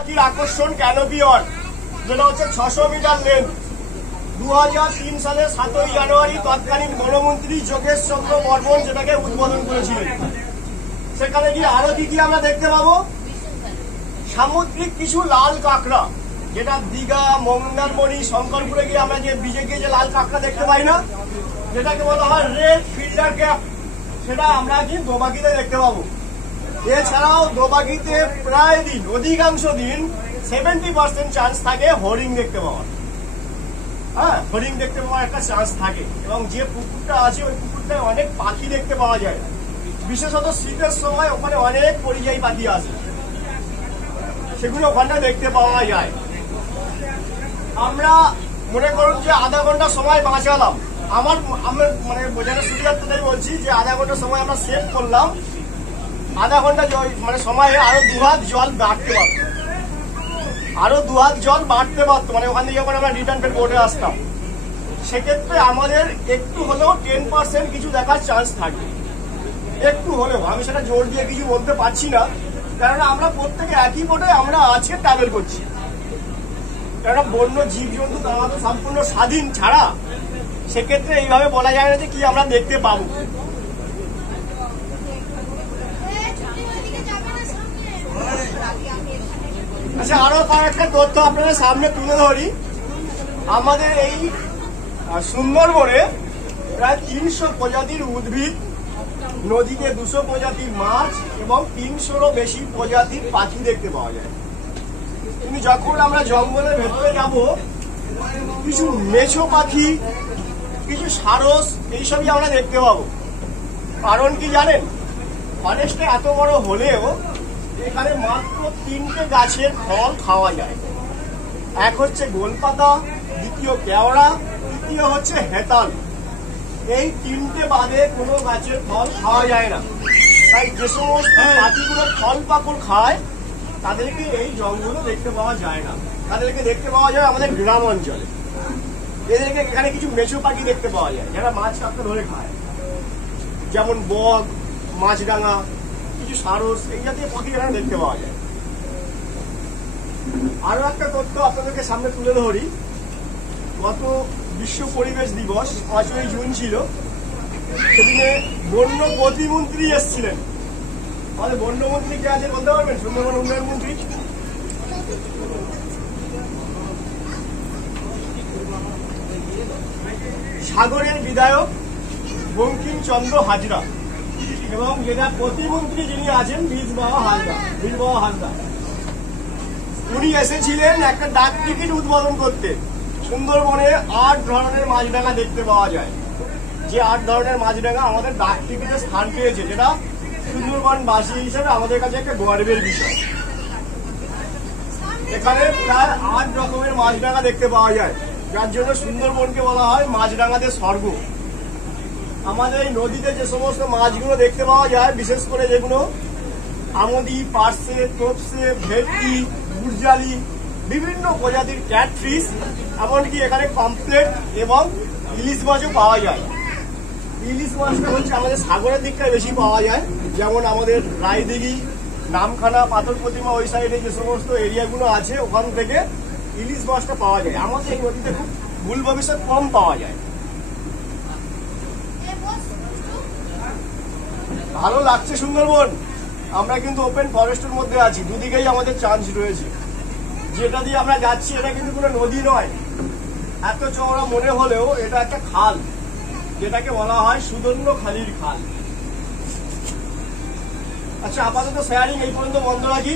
আকর্ষণ canopy walk, যেটা হচ্ছে 600 মিটার লেন্থ। 2003 সালে 7ই জানুয়ারি তৎকালীন বনমন্ত্রী যোগেশ চন্দ্র বর্মন যেটাকে উদ্বোধন করেছিলেন। সেখানে গিয়ে আরো কি আমরা দেখতে পাবো, সামুদ্রিক কিছু লাল কাঁকড়া, যেটা দীঘা, মন্দারমণি, শঙ্করপুরে গিয়ে আমরা যে বিজে গিয়ে যে লাল কাঁকড়া দেখতে পাই না, যেটাকে বলা হয় রেড ফিল্টার ক্যাপ, সেটা আমরা কি দোবাকিতে দেখতে পাবো। এছাড়াও দোবাকিতে প্রায় দিন, অধিকাংশ দিন 70% চান্স থাকে হরিণ দেখতে পাওয়ার। হ্যাঁ, হরিণ দেখতে পাওয়ার একটা চান্স থাকে। এবং যে পুকুরটা আছে ওই পুকুরটায় অনেক পাখি দেখতে পাওয়া যায়, বিশেষত শীতের সময় ওখানে অনেক পরিযায়ী পাখি আছে, সেগুলো ওখানে দেখতে পাওয়া যায়। আমরা মনে করুন যে আধা ঘন্টা সময় বাঁচালাম, আমার মানে বোঝানোর সুবিধার্থে বলছি যে আধা ঘন্টা সময় আমরা সেভ করলাম। আধা ঘন্টা মানে সময়ে আরো 2 হাত জল বাড়তে পারত, মানে ওখান থেকে যখন আমরা রিটার্ন বোর্ডে আসতাম, সেক্ষেত্রে আমাদের একটু হলেও 10% কিছু দেখার চান্স থাকবে, একটু হলেও। আমি সেটা জোর দিয়ে কিছু বলতে পারছি না, কারণ আমরা প্রত্যেকে একই বোর্ডে আমরা আজকে ট্রাভেল করছি। কারণ বন্য জীবজন্তু তারা তো সম্পূর্ণ স্বাধীন ছাড়া, সেক্ষেত্রে এইভাবে বলা যায় না যে কি আমরা দেখতে পাবো। আচ্ছা, আরো কয়েকটা তথ্য আপনাদের সামনে তুলে ধরি। আমাদের এই সুন্দরবনে প্রায় 300 প্রজাতির উদ্ভিদ, নদীতে 200 প্রজাতির মাছ এবং 300-রও বেশি প্রজাতির পাখি দেখতে পাওয়া যায়। কিন্তু যখন আমরা জঙ্গলের ভেতরে যাব, কিছু মেছো পাখি, কিছু সারস, এইসবই আমরা দেখতে পাবো। কারণ কি জানেন, ফরেস্টে এত বড় হলেও এখানে মাত্র 3টে গাছের ফল খাওয়া যায়। এক হচ্ছে গোলপাতা, দ্বিতীয় কেওড়া, তৃতীয় হচ্ছে হেতাল। এই 3টে বাদে কোনো গাছের ফল খাওয়া যায় না। তাই যে সমস্ত পাখিগুলো ফল পাকড় খায়, তাদেরকে এই জঙ্গলে দেখতে পাওয়া যায় না, তাদেরকে দেখতে পাওয়া যায় আমাদের গ্রাম অঞ্চলে। এদেরকে এখানে কিছু মেছো পাখি দেখতে পাওয়া যায় যারা মাছ কাঁকড়া ধরে খায়, যেমন বক, মাছরাঙা, কিছু সারস, এই জাতীয় পাখি এখানে দেখতে পাওয়া যায়। আরো একটা তথ্য আপনাদেরকে সামনে তুলে ধরি। গত বিশ্ব পরিবেশ দিবস 5ই জুন ছিল, সেদিনে বন্য প্রতিমন্ত্রী এসেছিলেন। আমাদের বন্যমন্ত্রী কে আছে বলতে পারবেন? সুন্দরবন উন্নয়ন মন্ত্রী। সাগরের বিধায়ক বঙ্কিমচন্দ্র হাজরা, এবং যেটা প্রতিমন্ত্রী যিনি আছেন বীরবাহা হাজরা, উনি এসেছিলেন একটা ডাক টিকিট উদ্বোধন করতে। সুন্দরবনে 8 ধরনের মাছরাঙা দেখতে পাওয়া যায়, যে 8 ধরনের মাছরাঙা আমাদের ডাক টিকিটে স্থান পেয়েছে, যেটা সুন্দরবনবাসী হিসেবে আমাদের কাছে একটা গর্বের বিষয়। এখানে প্রায় 8 রকমের মাছরাঙা দেখতে পাওয়া যায়, যার জন্য সুন্দরবনকে বলা হয় মাছরাঙাদের স্বর্গ। আমাদের এই নদীতে যে সমস্ত মাছগুলো দেখতে পাওয়া যায়, বিশেষ করে যেগুলো আমোদি, পার্সে, তোপসে, ভেটকি, গুরজালি, বিভিন্ন প্রজাতির ক্যাটফিশ, এমনকি এখানে কমপ্লেট এবং ইলিশ মাছও পাওয়া যায়। ইলিশ মাছটা হচ্ছে আমাদের সাগরের দিকটায় বেশি পাওয়া যায়, যেমন আমাদের রায়দিঘি, নামখানা, পাথর প্রতিমা, ওই সাইডে যে সমস্ত এরিয়াগুলো আছে, ওখান থেকে ইলিশ মাছটা পাওয়া যায়। আমাদের এই নদীতে খুব ভুল ভবিষ্যৎ কম পাওয়া যায়। ভালো লাগছে সুন্দরবন। আমরা কিন্তু ওপেন ফরেস্টের মধ্যে আছি, দুদিকেই আমাদের চান্স রয়েছে। যেটা দিয়ে আমরা যাচ্ছি এটা কিন্তু কোনো নদী নয়, এত চওড়া মনে হলেও এটা একটা খাল, যেটাকে বলা হয় সুদর্ণ খালির খাল। আচ্ছা, আপাতত শেয়ারিং এই পর্যন্ত বন্ধ রাখি।